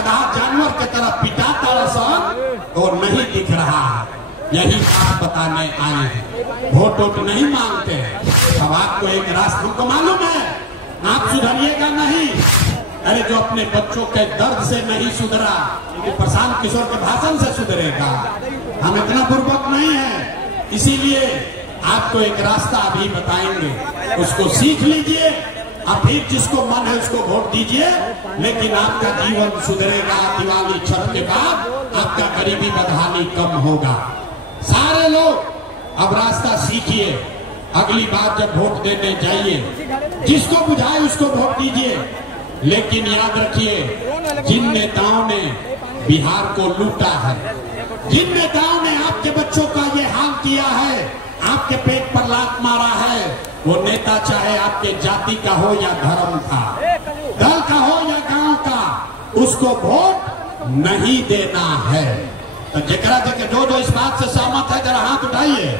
गधा जानवर की तरह पिटाता रसन तो नहीं दिख रहा है। यही बात बताने आए हैं। वोट वोट नहीं मांगते हैं। अब आपको एक रास्ता हमको मालूम है, आप सुधरिएगा नहीं। अरे जो अपने बच्चों के दर्द से नहीं सुधरा, तो प्रशांत किशोर के भाषण से सुधरेगा। हम इतना बुर्बक नहीं है, इसीलिए आपको एक रास्ता अभी बताएंगे, उसको सीख लीजिए और फिर जिसको मन है उसको वोट दीजिए। लेकिन आपका जीवन सुधरेगा। दिवाली छठ के बाद आपका गरीबी बदहाली कम होगा। सारे लोग अब रास्ता सीखिए। अगली बार जब वोट देने जाइए, जिसको बुझाए उसको वोट दीजिए। लेकिन याद रखिए, जिन नेताओं ने बिहार को लूटा है, जिन नेताओं ने आपके बच्चों का ये हाल किया है, आपके पेट पर लात मारा है, वो नेता चाहे आपके जाति का हो या धर्म का, दल का हो या गांव का, उसको वोट नहीं देना है। तो जकरा जो जो इस बात से सहमत है जरा हाथ उठाइए।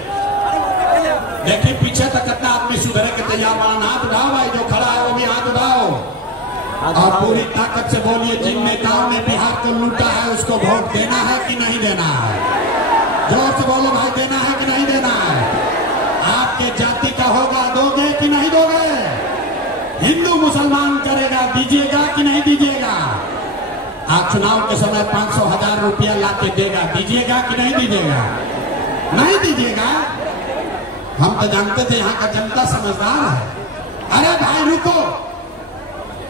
देखिए पीछे तक कितना आदमी सुधरे के तैयार वाला, हाथ उठाओ भाई। जो खड़ा है वो भी हाथ उठाओ और पूरी ताकत से बोलिए, जिन नेताओं ने बिहार को लूटा है उसको वोट देना है कि नहीं देना है? जोर से बोलो भाई, देना है कि नहीं देना है? आपके जाति का होगा, दोगे कि नहीं दोगे? हिंदू मुसलमान करेगा, दीजिएगा कि नहीं दीजिएगा? आप चुनाव के समय 500,000 रुपया लाके देगा, दीजिएगा कि नहीं दीजिएगा? नहीं दीजिएगा। हम तो जानते थे यहाँ का जनता समझदार है। अरे भाई रुको,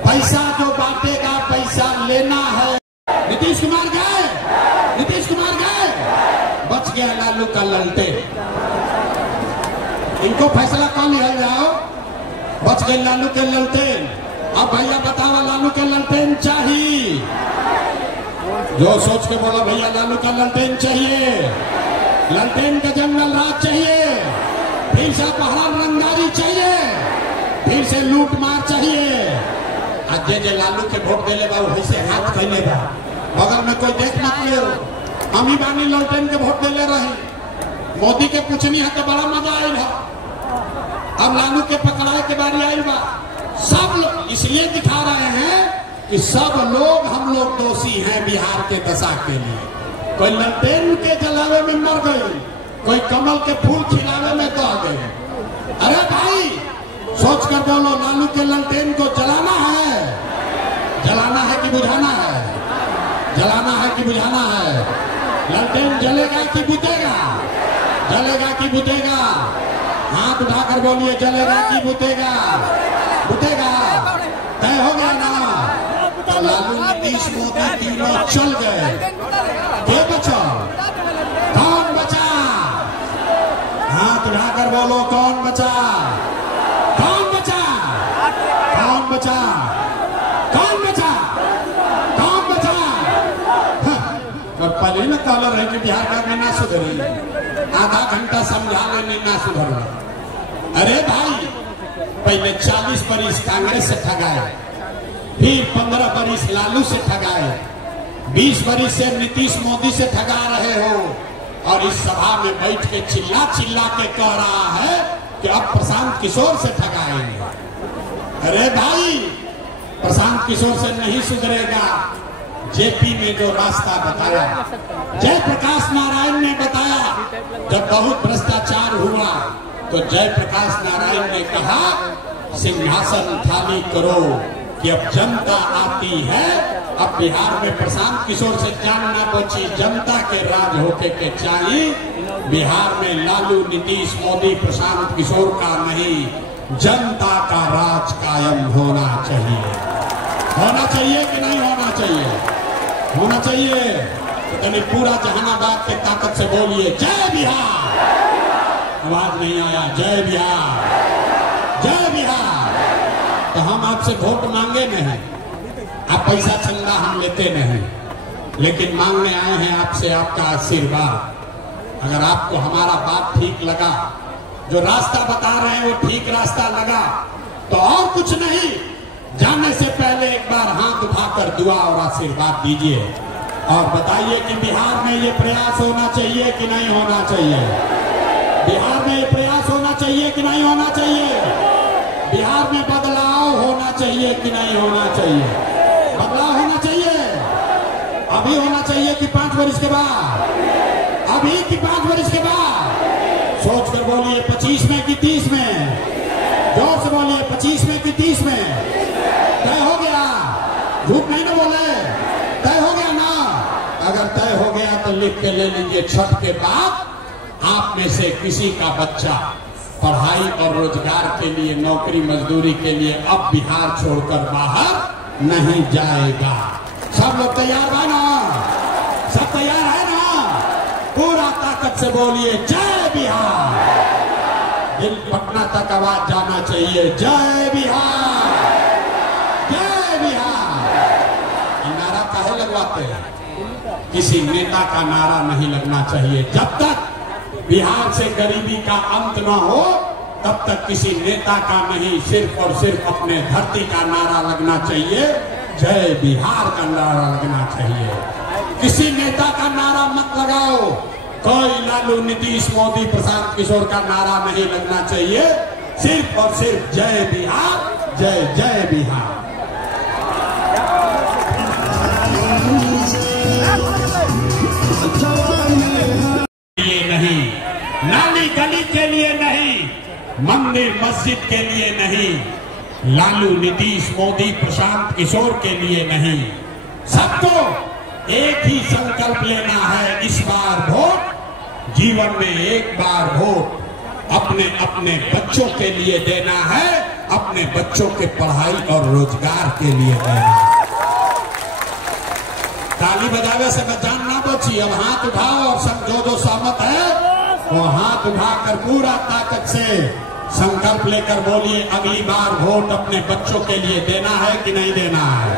पैसा जो बांटेगा पैसा लेना है। नीतीश कुमार गए, नीतीश कुमार गए, बच गया लालू का ललटेन। इनको फैसला कौन ले जाओ, बच गए लालू के ललटेन। अब भैया बताओ, लालू के ललटेन चाहिए? जो सोच के बोला भैया लालू का ललटेन चाहिए, ललटेन का जंगल राज चाहिए, फिर से अपहरण रंगदारी चाहिए, फिर से लूट मार चाहिए। आज जे लालू के वोट दे ले बा वैसे हाथ कैले बा, बगल में कोई देख मत ले। हम ही बानी ललटेन के वोट दे ले रहे, मोदी के पूछनी है तो बड़ा मजा आई है। अब लालू के पकड़ाए के बारी आई बा। सब लोग इसलिए दिखा रहे हैं कि सब लोग हम लोग दोषी हैं बिहार के दशा के लिए। कोई ललटेन के जलावे में मर गई, कोई कमल के फूल खिलावे में दह गए। अरे भाई सोच कर बोलो, लालू के ललटेन को जलाना है, जलाना है कि बुझाना है? जलाना है कि बुझाना है? ललटेन जलेगा कि बुझेगा? जलेगा कि बुझेगा? हाथ उठाकर बोलिए, जलेगा कि बुझेगा? बुझेगा। तय हो गया ना? तो लालू नीतीश मोदी तीनों चल गए, क्या बचा? कौन बचा? हाथ उठाकर बोलो, कौन बचा? कौन बचा? कौन बचा? कौन बचा? कौन बचा? पहले ना कॉलर है कि बिहार का ना सुधरे, आधा घंटा समझा लेने ना सुधर। अरे भाई पहले 40 बरिस कांग्रेस से ठगाए, फिर 15 बरिस लालू से ठगाए, 20 बरिस से नीतीश मोदी से ठगा रहे हो, और इस सभा में बैठ के चिल्ला चिल्ला के कह रहा है कि अब प्रशांत किशोर से ठगाएंगे। अरे भाई प्रशांत किशोर से नहीं सुधरेगा। जेपी ने जो रास्ता बताया, जयप्रकाश नारायण ने बताया, जब बहुत भ्रष्टाचार हुआ तो जयप्रकाश नारायण ने कहा सिंहासन खाली करो कि अब जनता आती है। अब बिहार में प्रशांत किशोर से जान ना बची, जनता के राज होके के चाहिए। बिहार में लालू नीतीश मोदी प्रशांत किशोर का नहीं, जनता का राज कायम होना चाहिए। होना चाहिए कि नहीं होना चाहिए? होना चाहिए। तो पूरा जहानाबाद के ताकत से बोलिए, जय बिहार। आवाज नहीं आया, जय बिहार, जय बिहार। तो हम आपसे वोट मांगे नहीं, आप पैसा चंदा हम लेते नहीं, लेकिन मांगने आए हैं आपसे आपका आशीर्वाद। अगर आपको हमारा बात ठीक लगा, जो रास्ता बता रहे हैं वो ठीक रास्ता लगा, तो और कुछ नहीं, जाने से पहले एक बार हाथ उठाकर दुआ और आशीर्वाद दीजिए और बताइए कि बिहार में ये प्रयास होना चाहिए कि नहीं होना चाहिए? बिहार में ये प्रयास होना चाहिए कि नहीं होना चाहिए? बिहार में बदलाव होना चाहिए कि नहीं होना चाहिए? बदलाव होना चाहिए। वर्ष के बाद, अभी की 5 वर्ष के बाद। सोच कर बोलिए 25 में कि 30 में, जोर से बोलिए 25 में कि 30 में। तय हो गया, झूठ नहीं ना बोले, तय हो गया ना। अगर तय हो गया तो लिख के ले लीजिए, छठ के बाद आप में से किसी का बच्चा पढ़ाई और रोजगार के लिए, नौकरी मजदूरी के लिए अब बिहार छोड़कर बाहर नहीं जाएगा। सब लोग तैयार है ना? सब तैयार है ना? पूरा ताकत से बोलिए जय बिहार। दिल पटना तक आवाज जाना चाहिए, जय बिहार, जय बिहार। ये नारा काहे लगवाते हैं? किसी नेता का नारा नहीं लगना चाहिए। जब तक बिहार से गरीबी का अंत न हो तब तक किसी नेता का नहीं, सिर्फ और सिर्फ अपने धरती का नारा लगना चाहिए, जय बिहार का नारा लगना चाहिए। किसी नेता का नारा मत लगाओ, कोई लालू, नीतीश, मोदी, प्रशांत किशोर का नारा नहीं लगना चाहिए, सिर्फ और सिर्फ जय बिहार, जय जय बिहार। नहीं, नाली गली के लिए नहीं, मंदिर मस्जिद के लिए नहीं, लालू, नीतीश, मोदी, प्रशांत किशोर के लिए नहीं, सबको एक ही संकल्प लेना है। इस बार वोट, जीवन में एक बार वोट अपने अपने बच्चों के लिए देना है, अपने बच्चों के पढ़ाई और रोजगार के लिए देना है। ताली बजावे से जान ना बची। अब हाथ उठाओ और सब जो सहमत है वो हाथ उठाकर पूरा ताकत से संकल्प लेकर बोलिए, अगली बार वोट अपने बच्चों के लिए देना है कि नहीं देना है?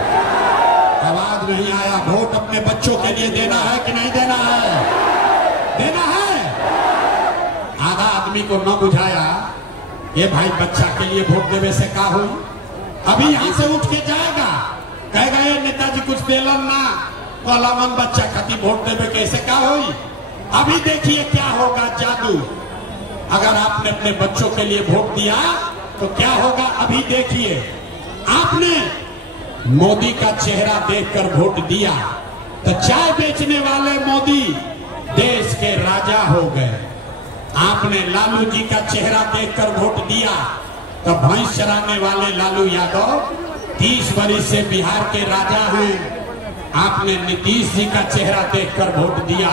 आवाज नहीं आया। वोट अपने बच्चों के लिए देना है कि नहीं देना है? देना है। आधा आदमी को न बुझाया, ये भाई बच्चा के लिए वोट देवे से का हुई? अभी यहां से उठ के जाएगा, कहेगा ये नेताजी कुछ देलन ना, कलावन बच्चा खाती वोट देवे कैसे का हुई? अभी देखिए क्या होगा जादू। अगर आपने अपने बच्चों के लिए वोट दिया तो क्या होगा अभी देखिए। आपने मोदी का चेहरा देखकर वोट दिया तो चाय बेचने वाले मोदी देश के राजा हो गए। आपने लालू जी का चेहरा देखकर वोट दिया तो भैंस चराने वाले लालू यादव 30 वर्ष से बिहार के राजा हैं। आपने नीतीश जी का चेहरा देखकर वोट दिया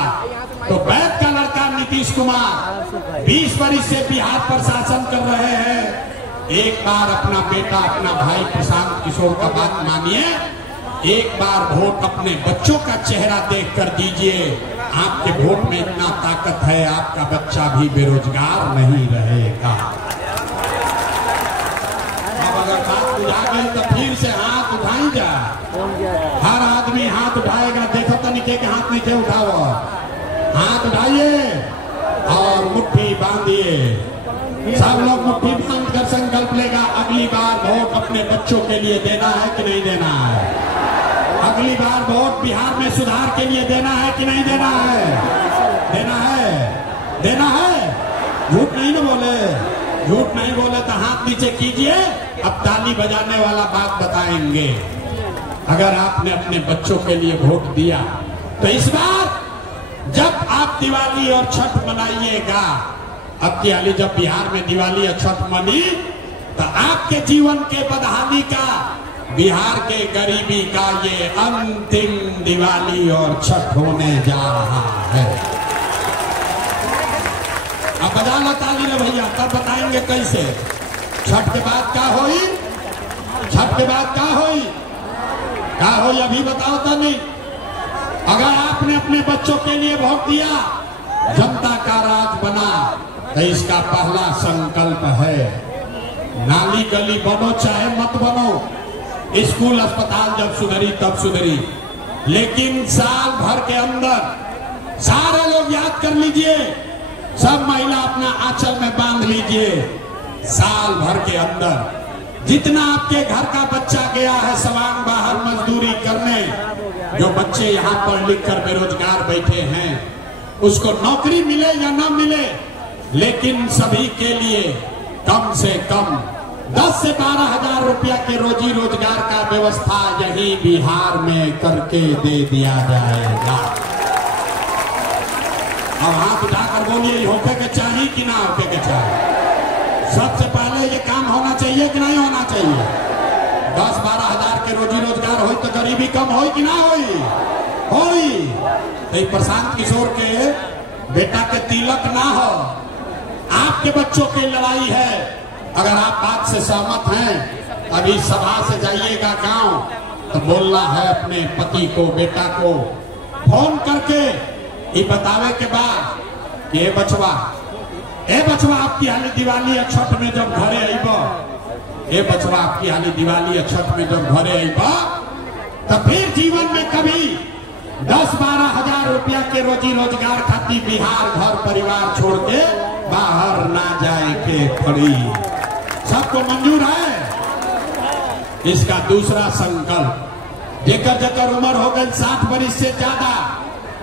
तो वैद का लड़का नीतीश कुमार 20 वर्ष से बिहार पर शासन कर रहे हैं। एक बार अपना बेटा, अपना भाई प्रशांत किशोर का बात मानिए, एक बार वोट अपने बच्चों का चेहरा देखकर दीजिए। आपके वोट में इतना ताकत है, आपका बच्चा भी बेरोजगार नहीं रहेगा। अब अगर बात बुझा गई तो फिर से हाथ उठाई जा। हर आदमी हाथ उठाएगा। देखो तो नीचे के हाथ नीचे उठाओ, हाथ उठाइए और मुट्ठी बांधिए। सब लोग मुट्ठी बांध कर संकल्प लेगा, अगली बार वोट अपने बच्चों के लिए देना है कि नहीं देना है? अगली बार वोट बिहार में सुधार के लिए देना है कि नहीं देना है? देना है, देना है। झूठ नहीं ना बोले, झूठ नहीं बोले तो हाथ नीचे कीजिए। अब ताली बजाने वाला बात बताएंगे। अगर आपने अपने बच्चों के लिए वोट दिया तो इस बार जब आप दिवाली और छठ मनाइएगा, अब की हाली जब बिहार में दिवाली और छठ मनी तो आपके जीवन के बदहाली का, बिहार के गरीबी का ये अंतिम दिवाली और छठ होने जा रहा है। अब बजा लो ताली रे भैया, तब बताएंगे कैसे। छठ के बाद क्या होई? छठ के बाद क्या होई? क्या होई अभी बताओ तो नहीं। अगर आपने अपने बच्चों के लिए वोट दिया, जनता का राज बना, तो इसका पहला संकल्प है नाली गली बनो चाहे मत बनो, स्कूल अस्पताल जब सुधरी तब सुधरी, लेकिन साल भर के अंदर सारे लोग याद कर लीजिए, सब महिला अपना आंचल में बांध लीजिए, साल भर के अंदर जितना आपके घर का बच्चा गया है सवांग बाहर मजदूरी करने, जो बच्चे यहाँ पढ़ लिख कर बेरोजगार बैठे हैं, उसको नौकरी मिले या ना मिले, लेकिन सभी के लिए कम से कम 10 से 12 हजार रुपया के रोजी रोजगार का व्यवस्था यही बिहार में करके दे दिया जाएगा। अब हाथ उठाकर बोलिए होके के चाहिए कि ना होके के चाहिए। सबसे पहले ये काम होना चाहिए कि नहीं होना चाहिए। 10-12 हजार के रोजी रोजगार हो तो गरीबी कम हो कि ना होई। तो प्रशांत किशोर के बेटा के तिलक ना हो, आपके बच्चों की लड़ाई है। अगर आप बात से सहमत हैं, अभी सभा से जाइएगा गांव तो बोलना है अपने पति को, बेटा को फोन करके ये बतावे के बाद कि ए बचवा आपकी हाली दिवाली या छठ में जब घरे आईबा, ए बचवा आपकी हाली दिवाली या छठ में जब घरे आईबा, तो फिर जीवन में कभी 10-12 हजार रुपया के रोजी रोजगार खातिर बिहार घर परिवार छोड़ के बाहर ना जाए के पड़ी। सबको मंजूर है? इसका दूसरा संकल्प, जेकर उम्र हो गई 60 वर्ष से ज्यादा,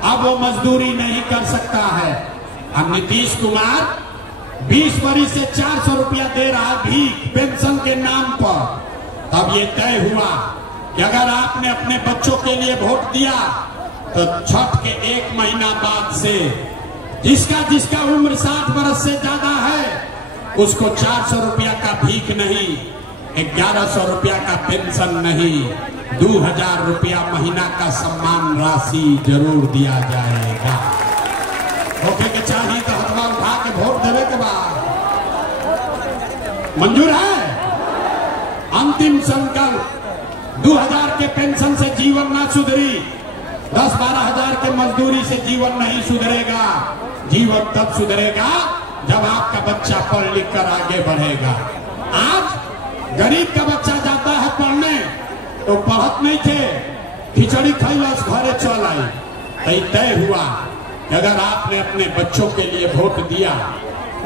अब वो मजदूरी नहीं कर सकता है। अब नीतीश कुमार 20 वर्ष से 400 रुपया दे रहा भीख पेंशन के नाम पर। तब ये तय हुआ कि अगर आपने अपने बच्चों के लिए वोट दिया तो छठ के 1 महीना बाद से जिसका उम्र 60 वर्ष से ज्यादा है उसको 400 रुपया का भीख नहीं, 1100 रुपया का पेंशन नहीं, 2000 रुपया महीना का सम्मान राशि जरूर दिया जाएगा। होके के चाहिए तो हथवा उठा के वोट देवे के बाद मंजूर है। अंतिम संकल्प, 2000 के पेंशन से जीवन ना सुधरी, 10-12 हजार के मजदूरी से जीवन नहीं सुधरेगा। जीवन तब सुधरेगा जब आपका बच्चा पढ़ लिख कर आगे बढ़ेगा। आज गरीब का बच्चा जाता है पढ़ने तो पढ़त नहीं थे, खिचड़ी खैलस घरे चल आई। तय हुआ कि अगर आपने अपने बच्चों के लिए वोट दिया,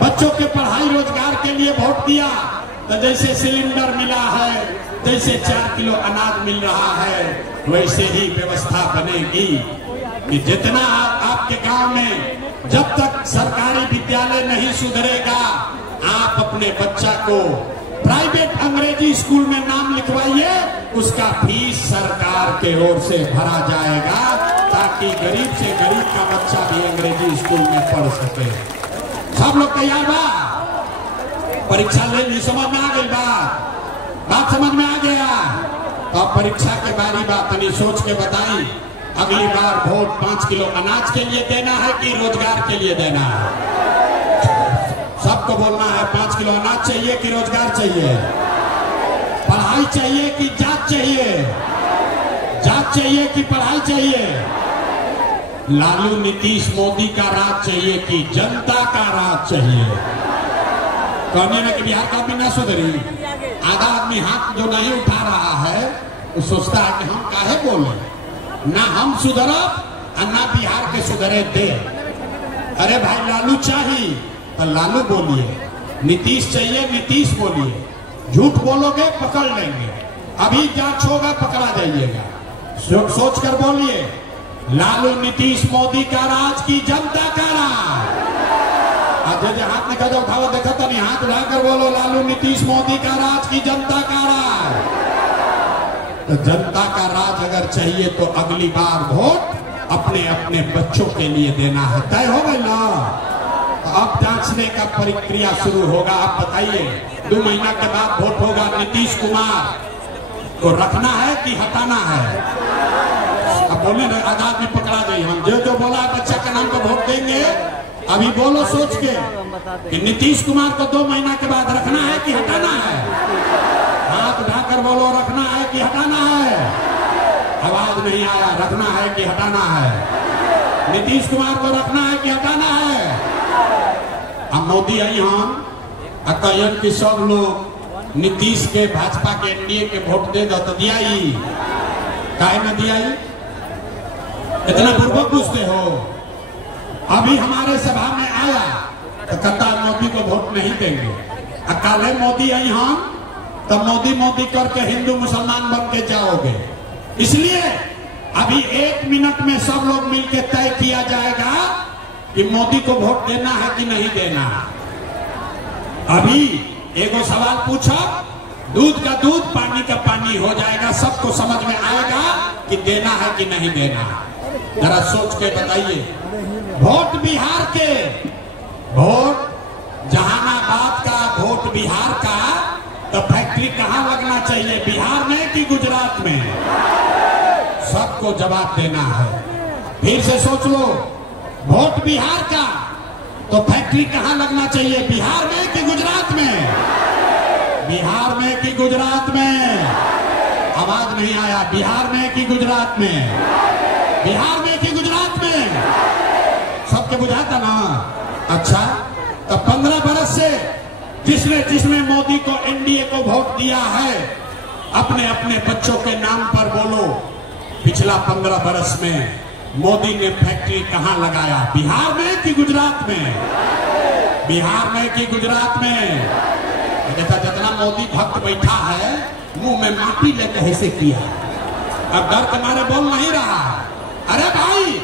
बच्चों के पढ़ाई रोजगार के लिए वोट दिया, तो जैसे सिलेंडर मिला है, जैसे 4 किलो अनाज मिल रहा है, वैसे ही व्यवस्था बनेगी कि जितना आपके गांव में जब तक सरकारी विद्यालय नहीं सुधरेगा, आप अपने बच्चा को प्राइवेट अंग्रेजी स्कूल में नाम लिखवाइए, उसका फीस सरकार के ओर से भरा जाएगा ताकि गरीब से गरीब का बच्चा भी अंग्रेजी स्कूल में पढ़ सके। सब लोग तैयार बा? परीक्षा ले ली, समझ में आ गई बात समझ में आ गया? तो परीक्षा के बारी बात नहीं सोच के बताई, अगली बार वोट 5 किलो अनाज के लिए देना है कि रोजगार के लिए देना है? सबको बोलना है 5 किलो अनाज चाहिए कि रोजगार चाहिए, पढ़ाई चाहिए कि जात चाहिए, जात चाहिए कि पढ़ाई चाहिए, लालू नीतीश मोदी का राज चाहिए कि जनता का राज चाहिए। कहने में कि बिहार का भी ना सुधरी, आधा आदमी हाथ जो नहीं उठा रहा है वो सोचता है कि हम काहे बोले, ना हम सुधरब और ना बिहार के सुधरे दे। अरे भाई लालू चाहिए तो लालू बोलिए, नीतीश चाहिए नीतीश बोलिए, झूठ बोलोगे पकड़ लेंगे, अभी जांच होगा पकड़ा जाइएगा। सोच कर बोलिए, लालू नीतीश मोदी का राज की जनता का राज। आज हाथ में कदम उठाओ, देखा तो नहीं, हाथ उठाकर बोलो लालू नीतीश मोदी का राज की जनता का राज। तो जनता का राज अगर चाहिए तो अगली बार वोट अपने अपने बच्चों के लिए देना है। तय हो गई ना? अब जांचने का प्रक्रिया शुरू होगा। आप बताइए, 2 महीना के बाद वोट होगा, नीतीश कुमार को रखना है कि हटाना है? अब बोले ना, आजाद में पकड़ा गई, हम जो बोला बच्चा के नाम पर वोट देंगे। अभी बोलो सोच के कि नीतीश कुमार को 2 महीना के बाद रखना है कि हटाना है? हाथ उठाकर बोलो, रखना है कि हटाना है? आवाज नहीं आया, रखना है कि हटाना है? नीतीश कुमार को रखना है कि हटाना है? अब मोदी आई हम कहन कि सब लोग नीतीश के भाजपा के एनडीए के वोट दे दो, तो दिया ही काहे न दिया ही? इतना पूर्वक पूछते हो। अभी हमारे सभा में आया तो कहता मोदी को वोट नहीं देंगे, काले मोदी आई हम तो मोदी मोदी करके हिंदू मुसलमान बन के जाओगे। इसलिए अभी 1 मिनट में सब लोग मिलकर तय किया जाएगा कि मोदी को वोट देना है कि नहीं देना। अभी एगो सवाल पूछो, दूध का दूध पानी का पानी हो जाएगा, सबको समझ में आएगा कि देना है कि नहीं देना। जरा सोच के बताइए। वोट बिहार के, वोट जहानाबाद का, वोट बिहार का, तो फैक्ट्री कहां लगना चाहिए, बिहार में कि गुजरात में? सबको जवाब देना है। फिर से सोच लो, वोट बिहार का, तो फैक्ट्री कहां लगना चाहिए, बिहार में कि गुजरात में? बिहार में कि गुजरात में? आवाज नहीं आया। बिहार में कि गुजरात में? बिहार में कि गुजरात में? सबके बुझाता ना? अच्छा, तो 15 बरस से जिसने मोदी को, एनडीए को वोट दिया है, अपने अपने बच्चों के नाम पर बोलो, पिछला 15 बरस में मोदी ने फैक्ट्री कहां लगाया, बिहार में कि गुजरात में? बिहार में कि गुजरात में? देखा, जितना मोदी भक्त बैठा है, मुंह में माटी लेकर ऐसे किया, अब डर के मारे बोल नहीं रहा। अरे भाई,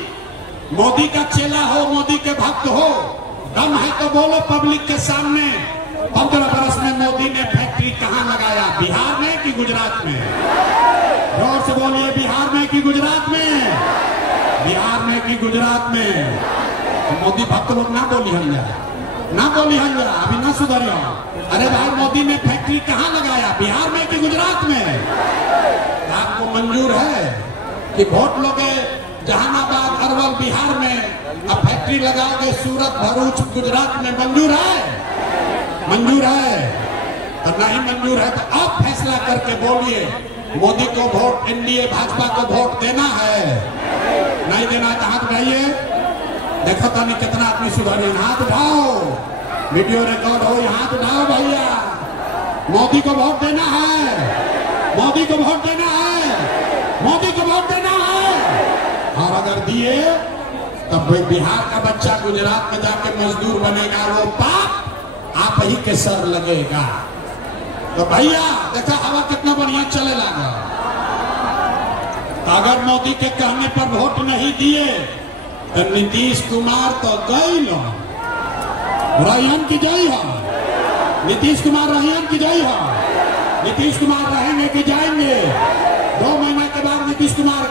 मोदी का चेला हो, मोदी के भक्त हो, दम है तो बोलो पब्लिक के सामने, 15 बरस में मोदी ने फैक्ट्री कहां लगाया, बिहार में कि गुजरात में? जोर से बोलिए, बिहार में कि गुजरात में? बिहार में कि गुजरात में? तो मोदी भक्त लोग ना बोली हंजा, ना बोली हंजा, अभी ना सुधरियो। अरे भाई, मोदी ने फैक्ट्री कहां लगाया, बिहार में कि गुजरात में? आपको मंजूर है कि वोट लोगे जहानाबाद, अरवल बिहार में, अब फैक्ट्री लगाओगे सूरत, भरूच गुजरात में? मंजूर है? मंजूर है? तो नहीं मंजूर है तो अब फैसला करके बोलिए, मोदी को वोट, एनडीए भाजपा को वोट देना है, नहीं देना? तो हाथ उठाइए। देखो तो नहीं कितना आदमी सुधारे, हाथ उठाओ, वीडियो रिकॉर्ड हो, हाथ उठाओ भैया। मोदी को वोट देना है, मोदी को वोट देना है, मोदी को वोट देना है। और अगर दिए तब बिहार का बच्चा गुजरात में जाके मजदूर बनेगा, वो पाप आप ही के सर लगेगा। तो भैया देखा, हवा कितना बढ़िया चले लगा। अगर मोदी के कहने पर वोट नहीं दिए तो नीतीश कुमार तो गई लो, रहीन की जय हो, नीतीश कुमार रहीन की जय हो। नीतीश कुमार रहेंगे कि जाएंगे? 2 महीने के बाद नीतीश कुमार